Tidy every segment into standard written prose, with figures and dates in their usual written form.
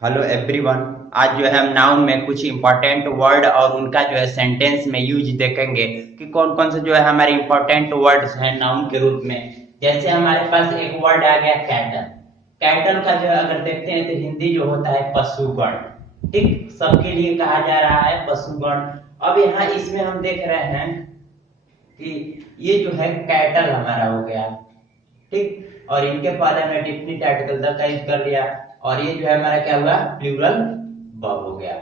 Hello everyone. आज जो है हम नाउन में कुछ इंपॉर्टेंट वर्ड और उनका जो है सेंटेंस में यूज देखेंगे कि कौन कौन से जो है हमारे इंपॉर्टेंट वर्ड्स हैं नाउन के रूप में। जैसे हमारे पास एक वर्ड आ गया कैटल। कैटल का जो है अगर देखते हैं तो हिंदी जो होता है पशुगण। ठीक, सबके लिए कहा जा रहा है पशुगण। अब यहाँ इसमें हम देख रहे हैं कि ये जो है कैटल हमारा हो गया। ठीक, और इनके पहले हमने डिफिनिट आर्टिकल द का यूज कर लिया। और ये जो है हमारा क्या हुआ, प्लूरल वर्ब हो गया।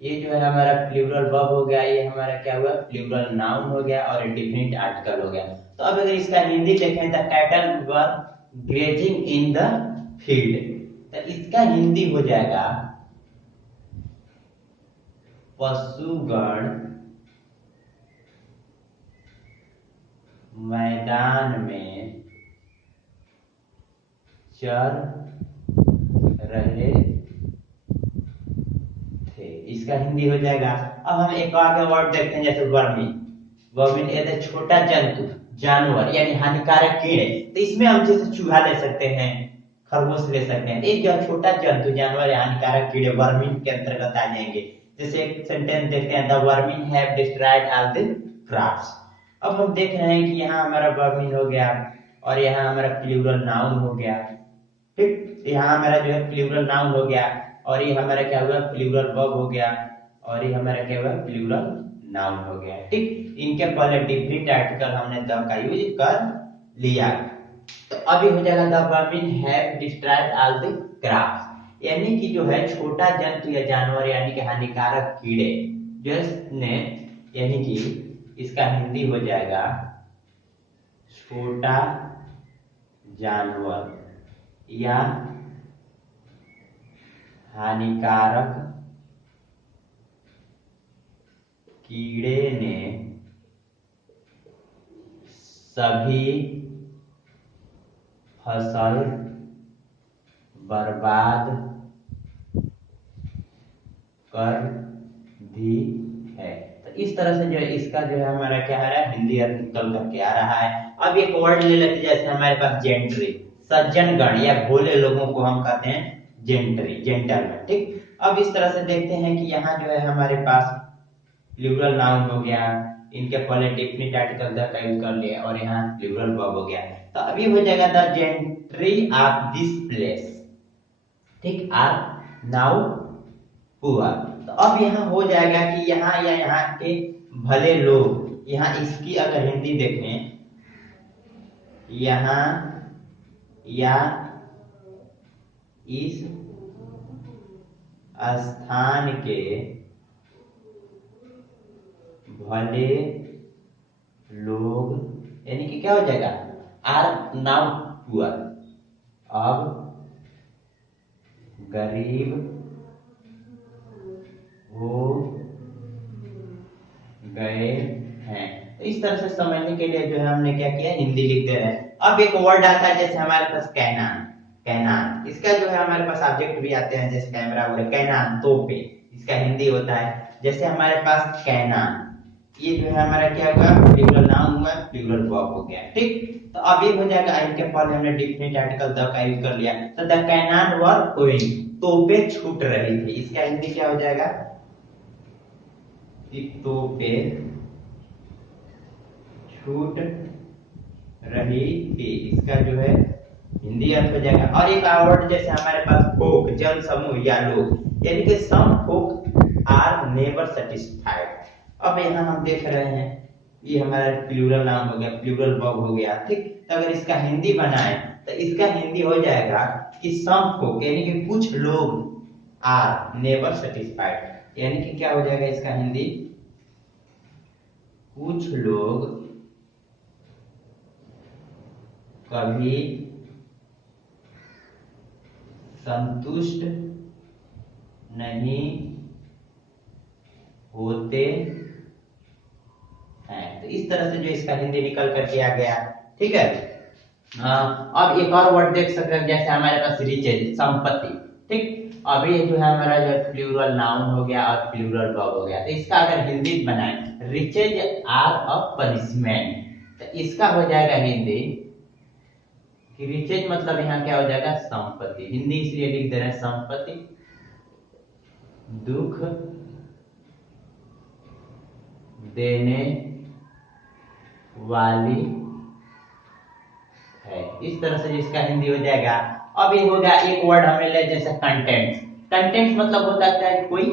ये जो है हमारा प्लूरल वर्ब हो गया, ये हमारा क्या हुआ, प्लूरल नाउन हो गया और डिफिनिट आर्टिकल हो गया। तो अब अगर इसका हिंदी देखें the cattle were grazing in the field, तो इसका हिंदी हो जाएगा पशुगण मैदान में चर रहे थे, इसका हिंदी हो जाएगा। अब हम एक आगे वर्ड देखते हैं जैसे वर्मिन। वर्मिन ये छोटा जंतु, जानवर यानी हानिकारक कीड़े। तो इसमें हम जैसे चूहा ले सकते हैं, खरगोश ले सकते हैं। एक जो छोटा जंतु जानवर या हानिकारक कीड़े वर्मिन के अंतर्गत आ जाएंगे। जैसे एक सेंटेंस देखते हैं the vermin have destroyed all the crops. अब हम देख रहे हैं कि यहाँ हमारा वर्मिन हो गया और यहाँ हमारा प्लूरल नाउन हो गया। ठीक, यहाँ हमारा जो है प्लूरल नाउन हो गया और ये हमारा क्या हुआ, प्लूरल वर्ब हो गया और ये हमारा क्या हुआ, प्लूरल नाउन हो गया। ठीक, इनके पहले डिफिनिट आर्टिकल हमने द का यूज कर लिया। तो अभी हो जाएगा the vermin have destroyed all the crops, यानी कि जो है छोटा जंतु या जानवर यानी कि हानिकारक कीड़े जिसने, यानी कि इसका हिंदी हो जाएगा छोटा जानवर या हानिकारक कीड़े ने सभी फसल बर्बाद कर दी है। तो इस तरह से जो है इसका जो है हमारा क्या आ रहा है, हिंदी अर्थ निकल करके आ रहा है। अब एक वर्ड ले लेते जैसे हमारे पास जेंट्री, सज्जनगण या भोले लोगों को हम कहते हैं जेंट्री, जेंटलमैन। ठीक, अब इस तरह से देखते हैं कि यहाँ जो है हमारे पास प्लूरल नाउन हो गया, इनके पहले डेफिनिट आर्टिकल द का यूज कर लिया और यहाँ प्लूरल वर्ब हो गया। तो अभी हो जाएगा the gentry of this place, ठीक, आर नाउ पुअर। तो अब यहाँ हो जाएगा कि यहाँ या यहाँ के भले लोग, यहाँ इसकी अगर हिंदी देखें, यहाँ या इस स्थान के भले लोग, यानी कि क्या हो जाएगा, आर नाउ पुअर, अब गरीब हो गए हैं। तो इस तरह से समझने के लिए जो है हमने क्या किया, हिंदी लिख दे रहे हैं। अब एक वर्ड आता है जैसे हमारे पास कैनान। कैनान, इसका जो है हमारे पास ऑब्जेक्ट भी आते हैं जैसे कैमरा बोले कैनान तोपे, इसका हिंदी होता है। जैसे हमारे पास कैनान, ये जो है हमारा क्या हुआ, प्लूरल नाउन हुआ, प्लूरल वर्ब हो गया। ठीक, तो अब ये हो जाएगा, इनके पहले हमने डिफिनिट आर्टिकल द का यूज कर लिया। तो द कैनान वर गोइंग, तोपे छूट रही थी, इसका हिंदी क्या हो जाएगा, तोपे छूट रही थी, इसका जो है हिंदी अर्थ हो जाएगा। और एक वर्ड जैसे हमारे पास फोक, जन समूह या लोग, यानी कि सम फोक आर नेवर सेटिस्फाइड। अब यहाँ हम देख रहे हैं ये हमारा प्लूरल नाउन हो गया, प्लूरल वर्ब हो गया। ठीक, तो अगर इसका हिंदी बनाए तो इसका हिंदी हो जाएगा कि सम फोक, यानी कि कुछ लोग, आर नेवर सेटिस्फाइड, यानी कि क्या हो जाएगा इसका हिंदी, कुछ लोग कभी संतुष्ट नहीं होते हैं। तो इस तरह से जो इसका हिंदी निकल करके आ गया। ठीक है, अब एक और वर्ड देख सकते हैं जैसे हमारे पास रिचेज, संपत्ति। ठीक, अभी जो है हमारा जो प्लूरल नाउन हो गया और प्लूरल वर्ब हो गया। तो इसका अगर हिंदी बनाए, रिचेज आर अ पनिशमेंट, तो इसका हो जाएगा हिंदी कि रिचेज मतलब यहाँ क्या हो जाएगा, संपत्ति। हिंदी इसलिए लिख दे रहे हैं संपत्ति, दुख देने वाली है। इस तरह से इसका हिंदी हो जाएगा। अब ये हो गया एक वर्ड हमने ले जैसे कंटेंट्स। कंटेंट्स मतलब होता है कोई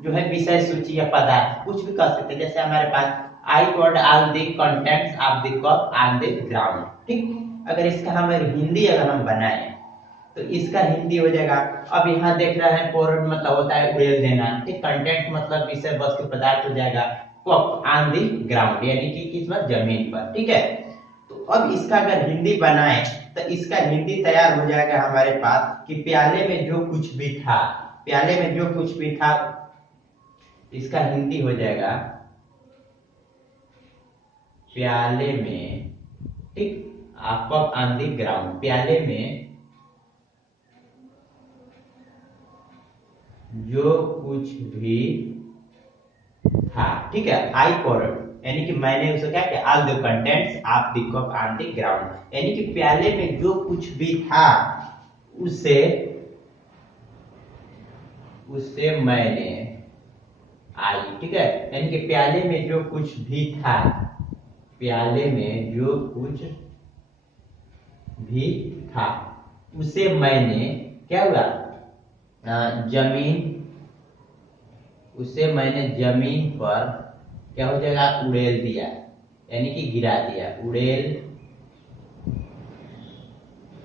जो है विषय सूची या पदार्थ, कुछ भी कर सकते हैं। जैसे हमारे पास I covered all the contents of the cup on the ground. ठीक, अगर इसका हम हिंदी अगर हम बनाए तो इसका हिंदी हो जाएगा। अब यहाँ देख रहे हैं कोवर्ड मतलब होता है उड़ेल देना। ठीक, कंटेंट मतलब विषय वस्तु पदार्थ हो जाएगा। कप ऑन द ग्राउंड यानी कि किस पर, जमीन पर। ठीक है, तो अब इसका अगर हिंदी बनाए तो इसका हिंदी तैयार हो जाएगा हमारे पास कि प्याले में जो कुछ भी था, प्याले में जो कुछ भी था, इसका हिंदी हो जाएगा प्याले में। ठीक, कप ऑन द ग्राउंड, प्याले में जो कुछ भी था। ठीक है, आई poured यानी कि मैंने उसे क्या किया, all the contents of the cup on the ground, यानी कि प्याले में जो कुछ भी था उसे उसे मैंने, आई। ठीक है, यानी कि प्याले में जो कुछ भी था, प्याले में जो कुछ भी था उसे मैंने क्या हुआ, जमीन, उसे मैंने जमीन पर क्या हो जाएगा, उड़ेल दिया, यानी कि गिरा दिया, उड़ेल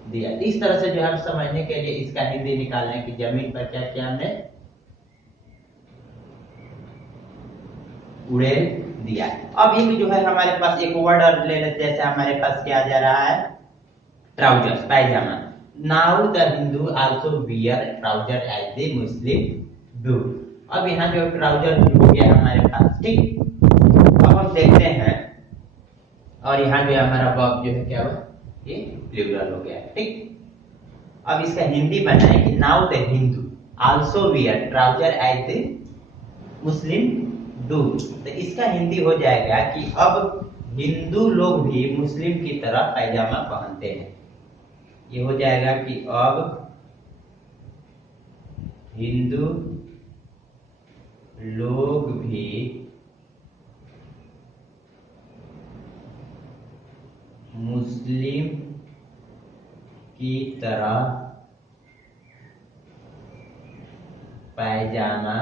दिया। इस तरह से जो हम समझने के लिए इसका हिंदी निकालने की, जमीन पर क्या किया हमने, उड़ेल दिया। अब ये जो है हमारे पास एक वर्ड और ले लेते हैं। जैसे हमारे पास क्या जा रहा है, trousers, pyjama. Now the Hindu also wear trouser as the Muslim do. अब यहाँ जो ट्राउजर हो गया हमारे पास। ठीक, अब हम देखते हैं, और यहाँ जो हमारा वर्ब जो है क्या हुआ, ये प्लूरल हो गया। ठीक, अब इसका हिंदी बनाए कि now the Hindu also wear trouser as the Muslim do. तो इसका हिंदी हो जाएगा कि अब हिंदू लोग भी मुस्लिम की तरह पैजामा पहनते हैं। ये हो जाएगा कि अब हिंदू लोग भी मुस्लिम की तरह पैजामा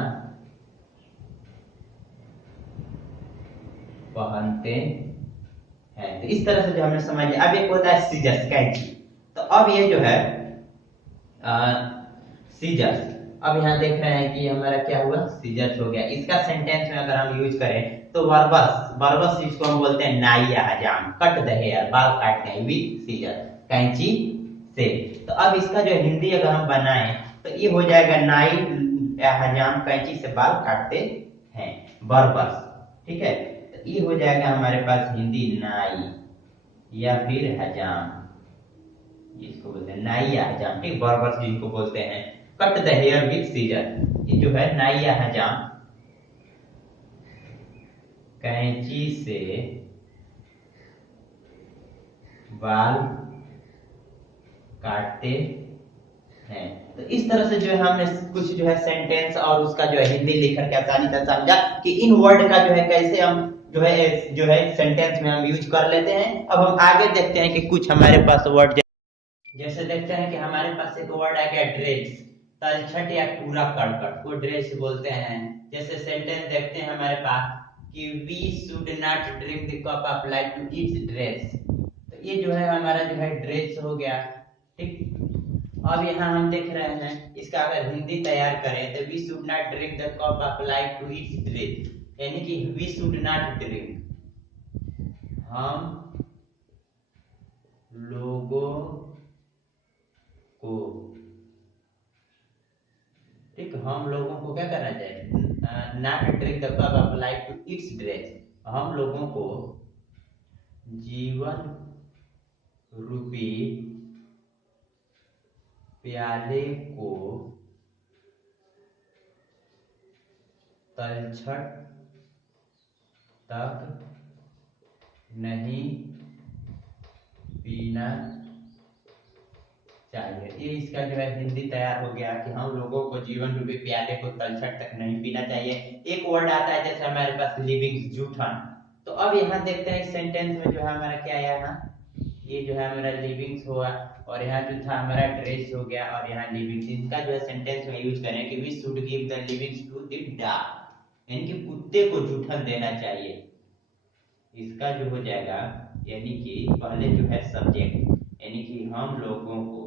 पहनते हैं। तो इस तरह से जो हमने समझ लिया। अब एक होता है सीजर्स, कैंची। तो अब ये जो है सीजर्स, अब यहाँ देख रहे हैं कि हमारा क्या हुआ, सीजर्स हो गया। इसका सेंटेंस में अगर हम यूज करें तो बर्बस, बर्बस जिसको हम बोलते हैं नाई या हजाम, कट द हेयर, बाल काटते हैं विद सीजर, कैंची से। तो अब इसका जो हिंदी अगर हम बनाए तो ये हो जाएगा नाई या हजाम कैंची से बाल काटते हैं, बर्बस। ठीक है, तो ये हो जाएगा हमारे पास हिंदी नाई या फिर हजाम, इसको बोलते हैं नाई या हजाम। ठीक, बर्बर्स जिनको बोलते हैं, cut the hair with scissor, ये जो है नाई या हजाम कैंची से बाल काटते हैं। तो इस तरह से जो है हमने कुछ जो है सेंटेंस और उसका जो है हिंदी लिखकर के आसानी से समझा कि इन वर्ड का जो है कैसे हम जो है सेंटेंस में हम यूज कर लेते हैं। अब हम आगे देखते हैं कि कुछ हमारे पास वर्ड, जैसे देखते हैं कि हमारे पास एक वर्ड आ गया ड्रेस, तलछट या पूरा करकट को ड्रेस बोलते हैं। जैसे सेंटेंस देखते हैं हमारे पास कि we should not drink the cup of life to its dregs. तो ये जो है हमारा जो है ड्रेस हो गया। ठीक, अब यहाँ हम देख रहे हैं इसका अगर हिंदी तैयार करें तो we should not drink the cup of life to its dregs, यानी कि वी शुड नॉट ड्रिंक, हम लोगों को, ठीक, हम लोगों को क्या करना चाहिए, not drink the cup of life to its dregs, हम लोगों को जीवन रूपी प्याले को तलछट तक नहीं पीना चाहिए। ये इसका जो है हिंदी तैयार हो गया कि हम लोगों को जीवन रूपी प्याले को तलछट तक नहीं पीना चाहिए। एक वर्ड आता है जैसे हमारे पास लिविंग जूठन। तो अब यहाँ देखते हैं इस सेंटेंस में जो है हमारा क्या आया यहाँ, ये जो है हमारा लिविंग्स हुआ और यहाँ जो था हमारा ड्रेस हो गया और यहाँ लिविंग्स। इसका जो है सेंटेंस में यूज करें कि we should give the leavings to the dog, यानी कि कुत्ते को जूठन देना चाहिए। इसका जो हो जाएगा यानी कि पहले जो है सब्जेक्ट, यानी कि हम लोगों को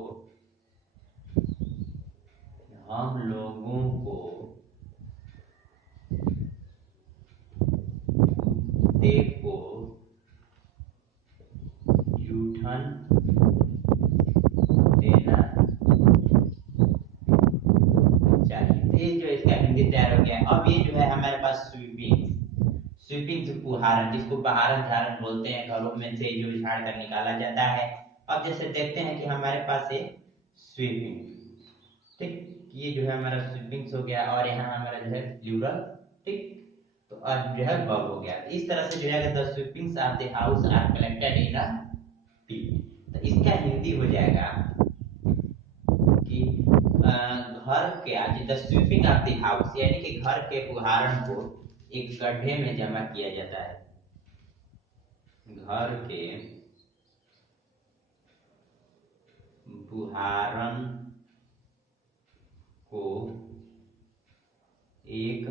कुत्ते को जूठन देना चाहिए। तो ये जो इसका हिंदी तैयार हो गया। अब ये जो है हमारे पास स्वीपिंग, स्वीपिंग से पुहारन, जिसको बहारन झारन बोलते हैं, घरों में से जो झाड़ कर निकाला जाता है। अब जैसे देखते हैं कि हमारे पास है स्वीपिंग, ठीक, ये जो है हमारा स्वीपिंग्स हो गया और यहाँ हमारा जो है प्लूरल, ठीक। तो अब जो है वर्ब हो गया। इस तरह से जो है the sweepings of the house are collected in a pit. तो इसका हिंदी हो जाएगा कि घर के आज the sweeping of the house, यानी कि घर के पुहारन को एक गड्ढे में जमा किया जाता है। घर के पुहारन को एक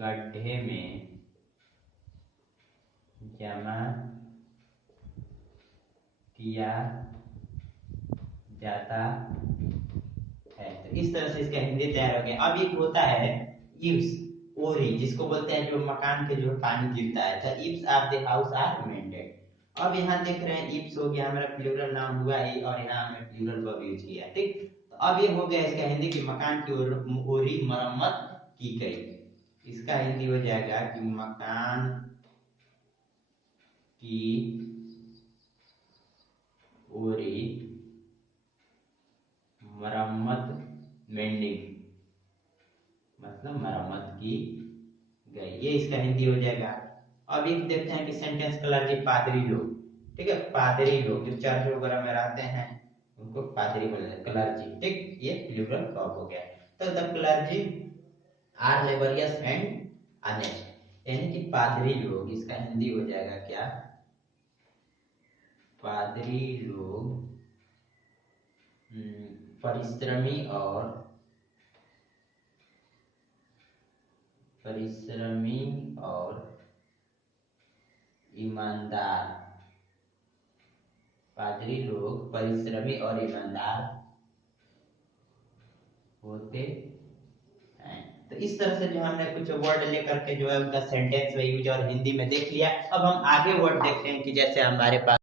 गड्ढे में जमा किया जाता है। तो इस तरह से इसका हिंदी तैयार हो गया। अब एक होता है इव्स, ओरी, जिसको बोलते हैं जो मकान के जो पानी गिरता है। The eaves of the house are mended. अब यहाँ देख रहे हैं इव्स हो गया हमारा प्लूरल नाम हुआ है और यहाँ हमने प्लूरल वर्ब यूज किया, ठीक। तो अब ये हो गया इसका हिंदी कि मकान की ओरी मरम्मत की गई। इसका हिंदी हो जाएगा कि मकान की ओरी मरम्मत, मेंडिंग मतलब मरम्मत की गई, ये इसका हिंदी हो जाएगा। अब एक देखते हैं कि सेंटेंस क्लर्जी, पादरी लोग, ठीक है, पादरी लोग जो चर्च वगैरह में रहते हैं उनको पादरी बोलते हैं, क्लर्जी, ठीक। ये प्लूरल वर्ब हो गया। तो the clergy are laborious and honest, यानी कि पादरी लोग, इसका हिंदी हो जाएगा क्या, पादरी लोग परिश्रमी और ईमानदार, पादरी लोग परिश्रमी और ईमानदार होते हैं। तो इस तरह से जो हमने कुछ वर्ड लेकर के जो है उनका सेंटेंस में यूज और हिंदी में देख लिया। अब हम आगे वर्ड देखते हैं कि जैसे हमारे पास,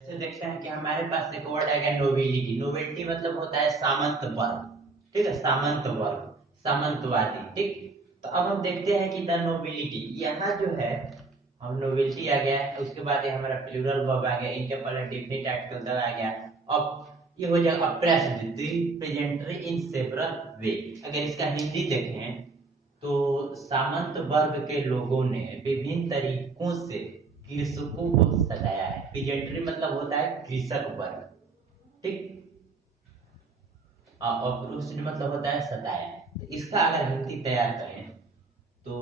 जैसे देखते हैं कि हमारे पास एक वर्ड आएगा नोबिलिटी। नोबिलिटी मतलब होता है सामंत वर्ग, ठीक है, सामंत वर्ग, सामंतवादी, ठीक। तो अब हम देखते हैं कि द नोबिलिटी, यहाँ जो है हम नोबिलिटी आ गया, उसके बाद ये हमारा प्लूरल वर्ब आ गया, इनके पहले डेफिनिट आर्टिकल द आ गया। अब ये हो जाएगा अप्रेस्ड, रिप्रेजेंटरी इन सेवरल वे। अगर इसका हिंदी देखें तो सामंत वर्ग के लोगों ने विभिन्न तरीकों से कृषकों को सताया है। प्रेजेंटरी मतलब होता है कृषक वर्ग, ठीक, और मतलब होता है सताया। तो इसका अगर हिंदी तैयार करें तो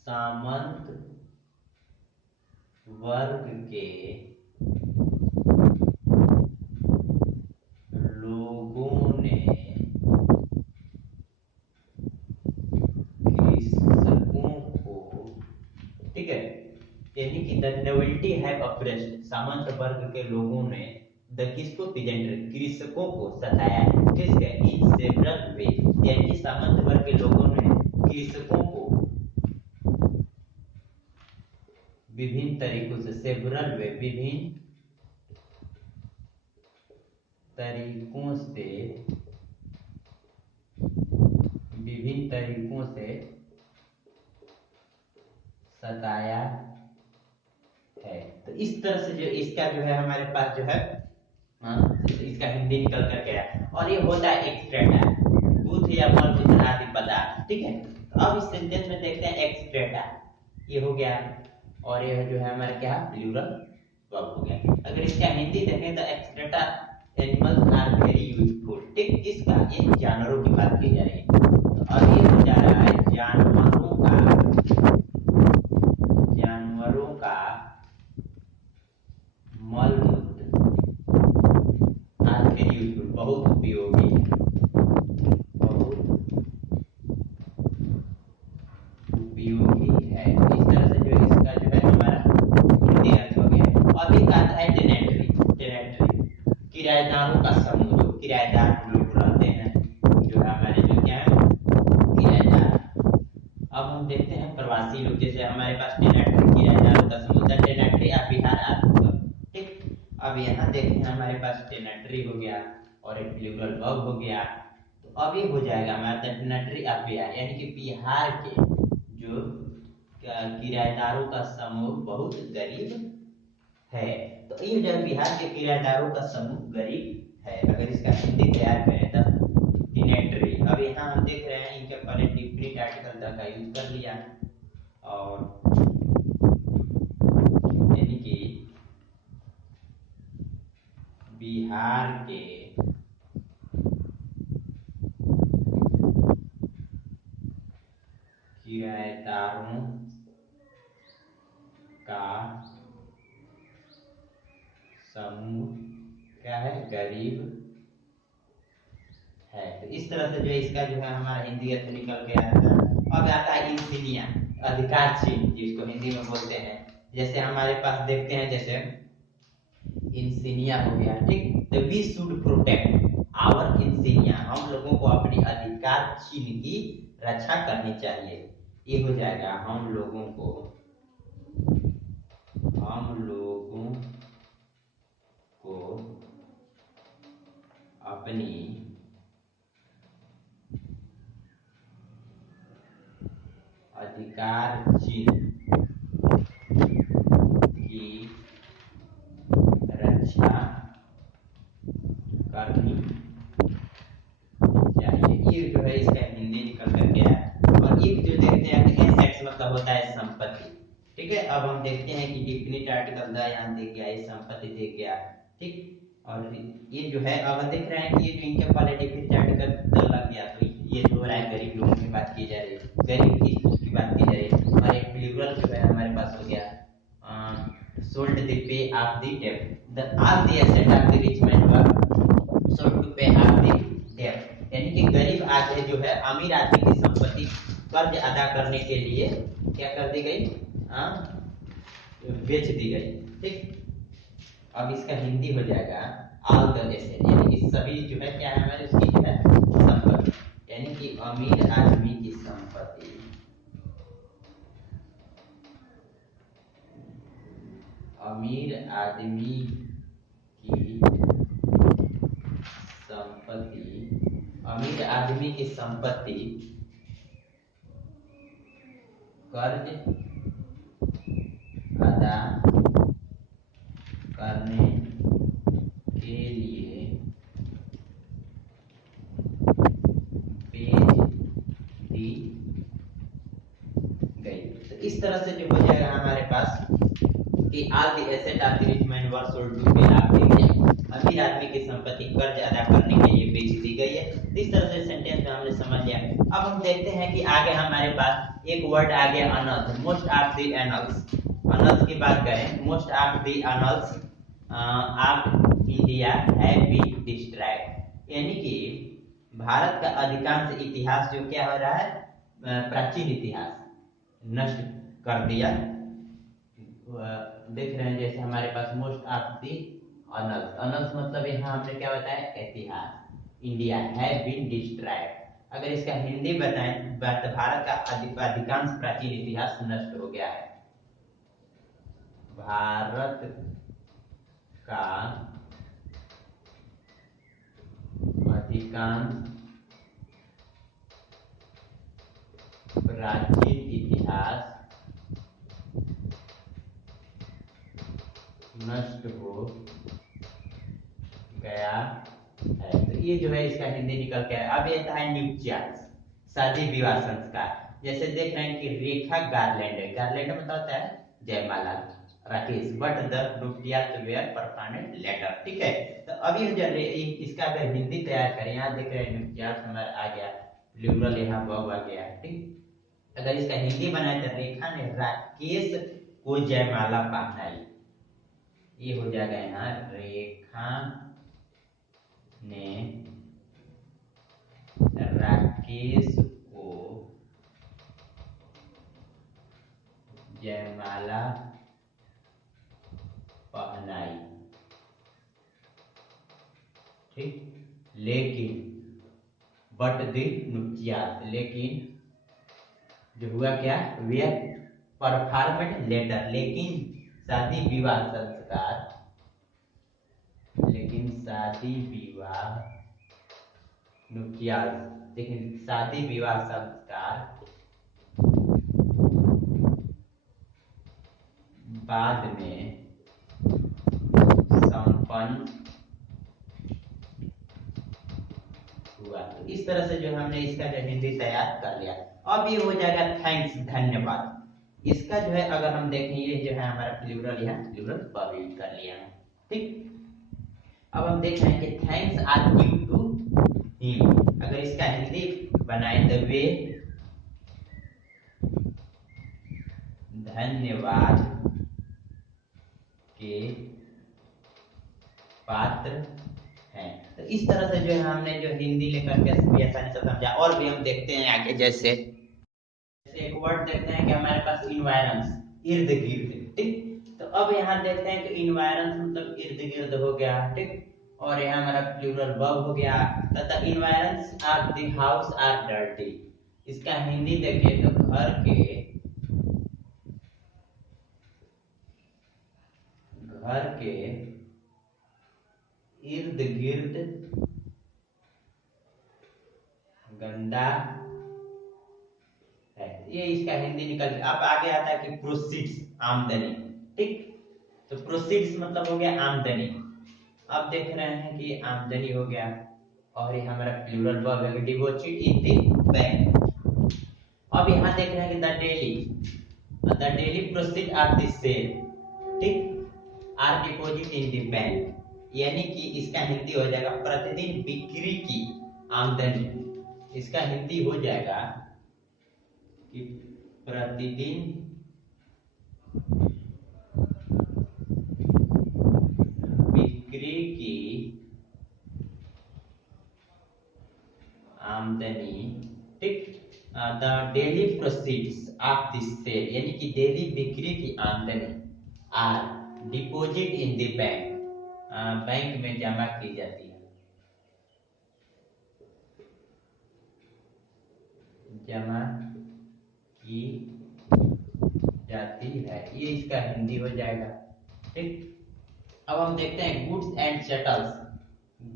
सामंत वर्ग के लोगों ने कृषकों को, ठीक है, यानी कि द नोबिलिटी हैव अप्रेस्ड, सामंत वर्ग के लोगों ने द किसको, पीजेंट्री, कृषकों को सताया है, किसके, इन सेवरल वे, यानी कि सामंत वर्ग के लोगों ने कृषकों को विभिन्न तरीकों से, सेवरल वे, विभिन्न तरीकों से, विभिन्न तरीकों से सताया है। तो इस तरह से जो इसका जो है हमारे पास जो है इसका हिंदी निकल कर गया। और ये होता है एक्सट्रेटा, दूध या मल आदि पदार्थ, ठीक है। तो अब इस सेंटेंस में देखते हैं एक्सट्रेटा, ये हो गया। और यह जो है हमारा क्या प्लूरल वर्ब हो गया। अगर इसका हिंदी देखें तो etcetera animals are very useful. ठीक, किसका? ये जानवरों की बात की जा रही है। तो अब ये हो जा रहा है जानवरों का मलमूत्र आर वेरी यूजफुल, बहुत उपयोगी है, बहुत उपयोगी है। इस तरह से जो इसका जो है हमारा हिंदी अर्थ हो गया। अब एक आता है टेनेटरी, किराएदारों का समूह, जो किराएदार लोग रहते हैं, जो है हमारे जो क्या है किराएदार। अब हम देखते हैं प्रवासी लोग, जैसे हमारे पास टेनेटरी किराएदारों का समूह था, टेनेटरी आप बिहार आते। ठीक, अब यहाँ देखें हमारे पास टेनेटरी हो गया और एक प्लूरल वर्ब हो गया। तो अब ये हो जाएगा हमारा टेनेटरी ऑफ बिहार, यानी कि बिहार के जो किराएदारों का समूह बहुत गरीब है। तो ये जो बिहार के किराएदारों का समूह गरीब है। अगर इसका हिंदी तैयार करें तब टिनेटरी। अब यहाँ हम देख रहे हैं इनके पहले डिफिनिट आर्टिकल द का यूज कर लिया, और यानी कि बिहार के किराएदारों का समूह क्या है? गरीब है। तो इस तरह से जो है इसका जो है हमारा हिंदी अर्थ निकल के आता है। अब आता है इंसिनिया, अधिकार चिन्ह, जिसको हिंदी में बोलते हैं। जैसे हमारे पास देखते हैं, जैसे इंसिनिया हो गया। ठीक, तो वी शुड प्रोटेक्ट आवर इंसिनिया, हम लोगों को अपनी अधिकार चिन्ह की रक्षा करनी चाहिए। ये हो जाएगा हम लोगों को अपनी अधिकार चिन्ह की रक्षा करनी चाहिए। ये जो है इसका हिंदी निकल करके आया। और एक जो देखते हैं एसेट्स मतलब होता है संपत्ति। ठीक है, अब हम देखते हैं कि डिफिनिट आर्टिकल द यहाँ दे गया, ये संपत्ति दे गया। ठीक, और ये जो है अब देख रहे हैं कि ये जो इनके पहले डिफिनिट आर्टिकल द लग गया, तो ये जो हो रहा है गरीब लोगों की बात की जा रही है, गरीब की बात की जा रही है। और एक प्लूरल जो है हमारे पास हो गया sold the pay of the debt, the all the asset of the rich man were sold to pay off the debt, यानी कि गरीब आदमी जो है अमीर आदमी की संपत्ति कर्ज अदा करने के लिए क्या कर दी गई? बेच दी गई। ठीक, अब इसका हिंदी हो जाएगा ऑल द एसेट, यानी कि सभी जो है क्या है हमारे उसकी जो है संपत्ति, यानी कि अमीर आदमी की संपत्ति, अमीर आदमी की संपत्ति, अमीर आदमी की संपत्ति कर्ज अदा करने के लिए बेच दी गई। तो इस तरह से जो हो जाएगा हमारे पास कि all the asset of the rich man were sold to pay off the debt, अमीर आदमी की संपत्ति कर्ज अदा करने के लिए बेच दी गई है। इस तरह से सेंटेंस में हमने समझ लिया। अब हम देखते हैं कि आगे हमारे पास एक वर्ड आ गया annals, most of the annals. Annals की बात करें, most of the annals of India have been destroyed, यानी कि भारत का अधिकांश इतिहास जो क्या हो रहा है, प्राचीन इतिहास नष्ट कर दिया। देख रहे हैं जैसे हमारे पास most of the Annals, Annals मतलब यहाँ हमने क्या बताया, इतिहास, इंडिया हैव बीन डिस्ट्रॉयड। अगर इसका हिंदी बताएं, भारत का अधिकांश प्राचीन इतिहास नष्ट हो गया है। भारत का अधिकांश प्राचीन इतिहास नष्ट हो गया है। तो ये जो है इसका हिंदी निकल के अब ये है न्यूचार्ज, शादी विवाह संस्कार। जैसे देख रहे हैं कि रेखा गार्लैंड है, गार्लैंड मतलब होता है जयमाला राकेश, बट द नुक्तियात वेयर परफॉर्मेड लेटर। ठीक है, तो अभी हम जो इसका अगर हिंदी तैयार करें, यहाँ देख रहे हैं नुक्तियात हमारा आ गया, प्लूरल यहाँ वर्ब आ गया। ठीक, अगर इसका हिंदी बनाए तो रेखा ने राकेश को जयमाला पहनाई, ये हो जाएगा यहाँ रेखा ने राकेश को जयमाला पहनाई। ठीक, लेकिन बट द नुक्तियात, लेकिन जो हुआ क्या, वे परफॉर्मेड लेटर, लेकिन शादी विवाह संस्कार, लेकिन शादी विवाह नुक्तियात, लेकिन शादी विवाह संस्कार बाद में संपन्न हुआ। तो इस तरह से जो हमने इसका जो हिंदी तैयार कर लिया। अब ये हो जाएगा थैंक्स, धन्यवाद। इसका जो है अगर हम देखें, ये जो है हमारा प्लूरल, यहाँ प्लूरल वर्ब कर लिया है। ठीक, अब हम देख रहे हैं कि thanks are due to him, अगर इसका हिंदी बनाए तो वे धन्यवाद के पात्र हैं। तो इस तरह से जो है हमने जो हिंदी लेकर के आसानी से समझा। और भी हम देखते हैं आगे, जैसे एक वर्ड देखते हैं कि हमारे पास इन्वायरन्स, इर्द गिर्द। ठीक, तो अब यहाँ देखते हैं कि इन्वायरन्स मतलब इर्द गिर्द हो गया। ठीक, और यहाँ हमारा प्लूरल वर्ब हो गया। तथा environs of the house are dirty, इसका हिंदी देखिए तो घर के इर्द गिर्द गंदा है, ये इसका हिंदी निकल। अब आगे आता है कि प्रोसीड्स, आमदनी। ठीक, तो प्रोसीड्स मतलब हो गया आमदनी। अब देख रहे हैं कि आमदनी हो गया, और ये हमारा प्लूरल वर्ब है, डिपॉजिट इन द बैंक। अब यहाँ देख रहे हैं कि the daily proceed are the sale, ठीक, are deposit in the bank, यानी कि इसका हिंदी हो जाएगा प्रतिदिन बिक्री की आमदनी। इसका हिंदी हो जाएगा कि प्रतिदिन बिक्री की आमदनी। ठीक, the daily proceeds of this sale, यानी कि डेली बिक्री की आमदनी are deposit in the bank, bank में जमा की जाती है, जमा की जाती है, ये इसका हिंदी हो जाएगा। ठीक, अब हम देखते हैं गुड्स एंड चैटल्स।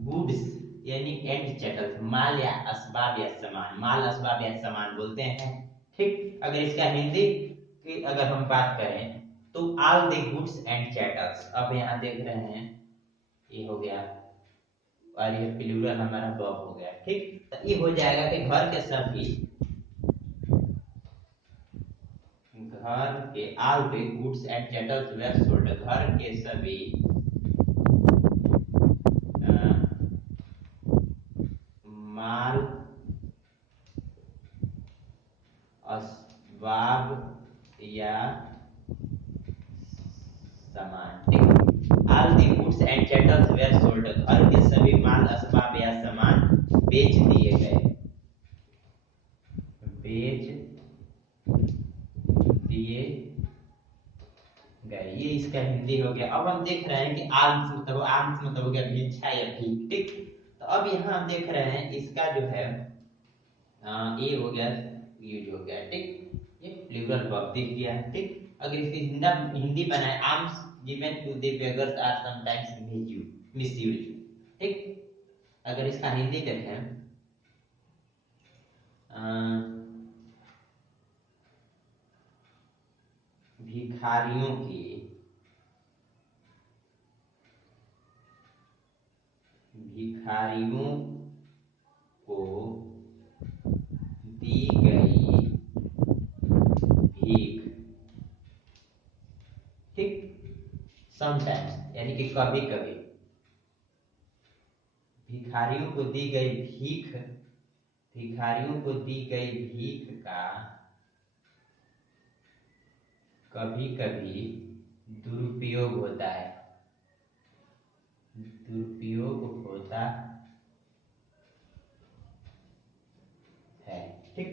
गुड्स यानी एंड चैटल्स, माल या असबाब या सामान, माल असबाब या सामान बोलते हैं। ठीक, अगर इसका हिंदी की अगर हम बात करें तो ऑल द गुड्स एंड चैटल्स। अब यहाँ देख रहे हैं ये हो गया, और ये प्लूरल हमारा वर्ब हो गया। ठीक, तो ये हो जाएगा कि घर के सभी, घर के all the goods and chattels were sold, घर के सभी माल असबाब या सामान। ठीक, all the goods and chattels were sold, घर के सभी माल असबाब या सामान बेच दिए गए, बेच दिए गए, ये इसका हिंदी हो गया। अब हम देख रहे हैं कि आर्म्स मतलब हो गया भिक्षा या भीख। ठीक, तो अब यहाँ हम देख रहे हैं इसका जो है ये हो गया, यूज हो गया। ठीक, ये प्लूरल वर्ब दिख गया। ठीक, अगर इसकी हिंदी बनाए, arms given to the beggars are sometimes misused। ठीक, अगर इसका हिंदी देखें भिखारियों की, भिखारियों को दी गई भीख यानी कि कभी कभी। भिखारियों को दी गई भीख, भिखारियों को दी गई भीख का कभी कभी दुरुपयोग होता है, दुरुपयोग होता है। ठीक,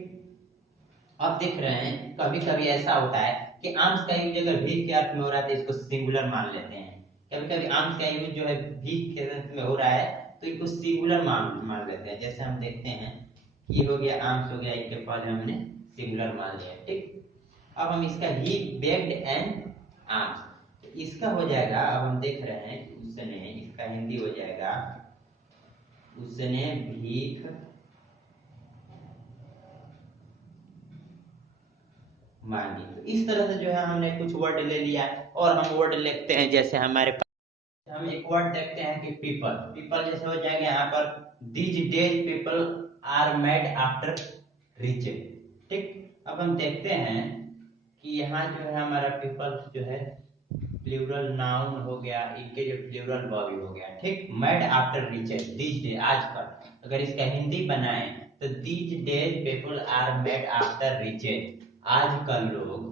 अब देख रहे हैं कभी कभी ऐसा होता है कि आर्म्स का यूज अगर भीख के अर्थ में हो रहा है तो इसको सिंगुलर मान लेते हैं। कभी कभी आर्म्स का यूज जो है भीख के अर्थ में हो रहा है तो इसको सिंगुलर मान लेते हैं। जैसे हम देखते हैं ये हो गया आर्म्स हो गया, इनके पहले हमने सिंगुलर मान लिया। ठीक, अब हम इसका ही बेग्ड एंड आर्म्स, तो इसका हो जाएगा, अब हम देख रहे हैं उसने, इसका हिंदी हो जाएगा उसने भीख मांगी। तो इस तरह से जो है हमने कुछ वर्ड ले लिया और हम वर्ड लिखते हैं। जैसे हमारे पास हम एक वर्ड देखते हैं कि पीपल, पीपल जैसे हो जाएगा यहाँ पर these days people are mad after riches. ठीक, अब हम देखते हैं कि यहाँ जो है हमारा पीपल जो है प्लूरल नाउन हो गया, इनके जो प्लूरल वर्ब हो गया। ठीक, mad after riches, these day आजकल, अगर इसका हिंदी बनाए तो these days people are mad after riches, आजकल लोग,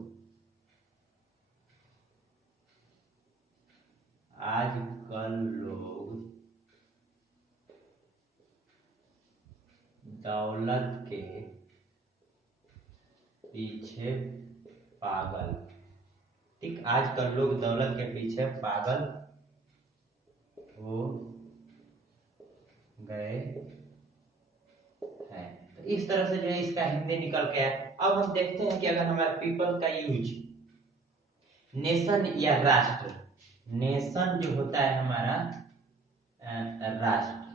आजकल लोग दौलत के पीछे पागल। ठीक, आजकल लोग दौलत के पीछे पागल हो गए हैं। तो इस तरह से जो है इसका हिंदी निकल के आया। अब हम देखते हैं कि अगर हमारा पीपल का यूज नेशन या राष्ट्र, नेशन जो होता है हमारा राष्ट्र,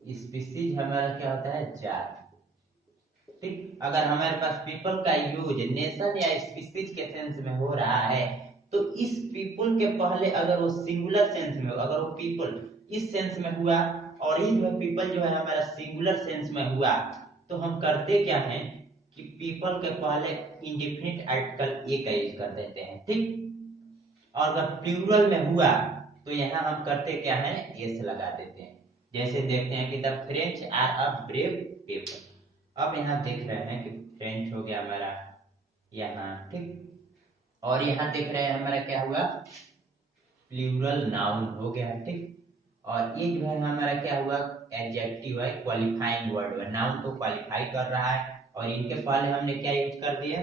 स्पीसीज हमारा क्या होता है जात। ठीक, अगर हमारे पास पीपल का यूज नेशन या स्पीसीज के सेंस में हो रहा है तो इस पीपल के पहले अगर वो सिंगुलर सेंस में हो, अगर वो पीपल इस सेंस में हुआ और ये जो है पीपल जो है हमारा सिंगुलर सेंस में हुआ, तो हम करते क्या है कि पीपल के पहले इंडेफिनिट आर्टिकल ए का यूज कर देते हैं। ठीक, और अगर प्लूरल में हुआ तो यहाँ हम करते क्या है एस लगा देते हैं। जैसे देखते हैं कि the French are a brave people. अब यहाँ देख रहे हैं कि फ्रेंच हो गया हमारा यहाँ। ठीक, और यहाँ देख रहे हैं हमारा क्या हुआ प्लूरल नाउन हो गया। ठीक, और ये जो है हमारा क्या हुआ एडजेक्टिव है, क्वालिफाइंग वर्ड है, नाउन को क्वालिफाई कर रहा है। और इनके पहले हमने क्या यूज कर दिया,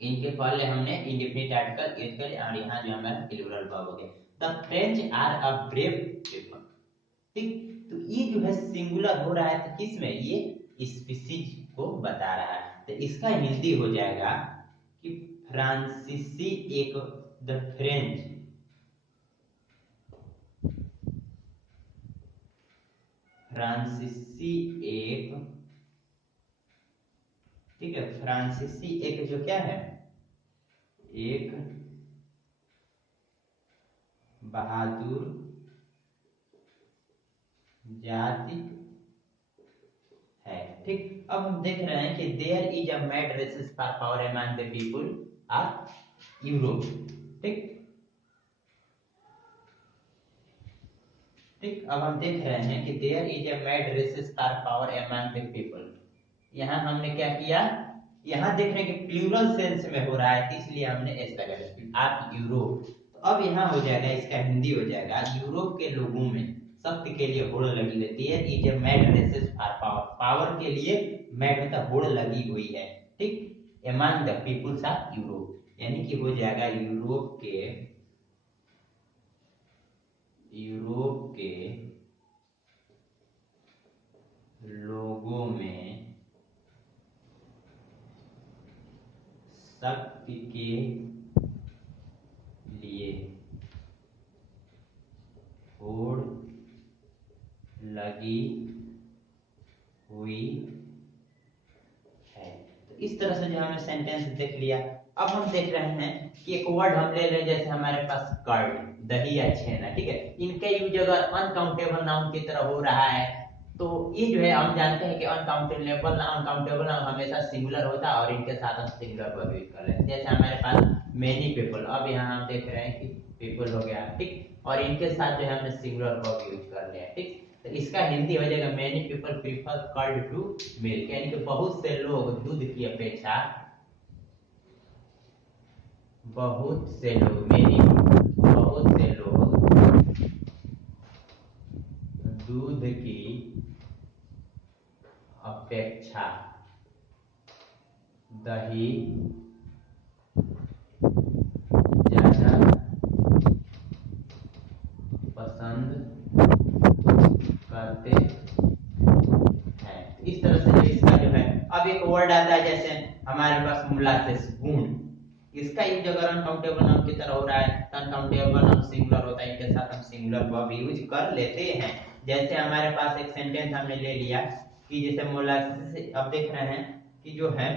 इनके पहले हमने इंडेफिनिट आर्टिकल यूज कर, और यहाँ जो हमारा प्लूरल वर्ब हो गया the French are a brave people. ठीक, तो ये जो है सिंगुलर हो रहा है तो किसमें, ये स्पीसीज को बता रहा है। तो इसका हिंदी हो जाएगा कि फ्रांसीसी एक, द फ्रेंच, फ्रांसीसी एक, ठीक है, फ्रांसीसी एक जो क्या है एक बहादुर जाति है। ठीक, अब हम देख रहे हैं कि there is a mad races for power among the people of Europe. ठीक, ठीक, अब हम देख रहे हैं कि there is a mad races for power among the people. यहाँ हमने क्या किया, यहाँ देख रहे हैं कि प्लूरल सेंस में हो रहा है इसलिए हमने एस लगा दिया आप यूरोप। तो अब यहाँ हो जाएगा, इसका हिंदी हो जाएगा यूरोप के लोगों में सत्य के लिए होड़ लगी रहती है। Is a mad races for power, power के लिए मैड मतलब होड़ लगी हुई है। ठीक, among the peoples of Europe, यानी कि हो जाएगा यूरोप के, यूरोप के लोगों में शक्ति के लिए होड़ लगी हुई है। तो इस तरह से जो हमने सेंटेंस देख लिया। अब हम देख रहे हैं कि एक वर्ड हम ले रहे हैं, जैसे हमारे पास कर्ड, दही या छेना। ठीक है, इनका यूज अगर अनकाउंटेबल नाउन की तरह हो रहा है तो ये जो है हम जानते हैं कि अनकाउंटेबल नाउन हमेशा सिंगुलर होता है और इनके साथ हम सिंगुलर वर्ब यूज कर लेते हैं। जैसे हमारे पास मेनी पीपल, अब यहाँ हम देख रहे हैं कि पीपल हो गया, ठीक, और इनके साथ जो है हमने सिंगुलर वर्ब यूज कर लिया, ठीक। तो इसका हिंदी हो जाएगा many people prefer curd to milk, यानी कि बहुत से लोग दूध की अपेक्षा, बहुत से लोग, मेनी बहुत से लोग दूध की अपेक्षा दही ज्यादा पसंद करते हैं। इस तरह से जो इसका जो है, अब एक वर्ड आता है जैसे हमारे पास मोलासेस, गुड़, इसका यूज अगर अनकाउंटेबल नाउन की तरह हो रहा है तो अनकाउंटेबल नाउन सिंगुलर होता है, इनके साथ हम सिंगुलर वर्ब यूज कर लेते हैं। जैसे हमारे पास एक सेंटेंस हमने ले लिया कि जैसे मोलासेस, अब देख रहे हैं कि जो है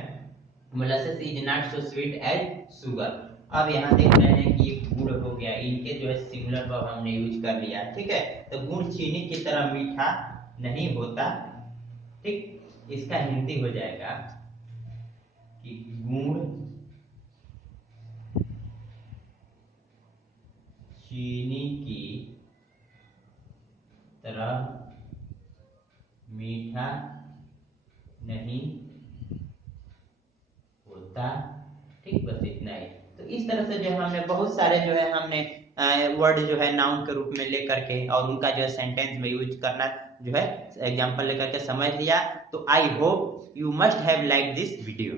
molasses is not so sweet as sugar. अब यहाँ देख रहे हैं कि ये गुड़ हो गया, इनके जो है सिंगुलर वर्ब हमने यूज कर लिया, ठीक है। तो गुड़ चीनी की तरह मीठा नहीं होता, ठीक। इसका हिंदी हो जाएगा कि गुड़ चीनी की तरह मीठा नहीं होता, ठीक। बस इतना ही। तो इस तरह से जो है हमने बहुत सारे जो है हमने वर्ड जो है नाउन के रूप में लेकर के और उनका जो है सेंटेंस में यूज करना जो है एग्जांपल लेकर के समझ लिया। तो I hope you must have like this video.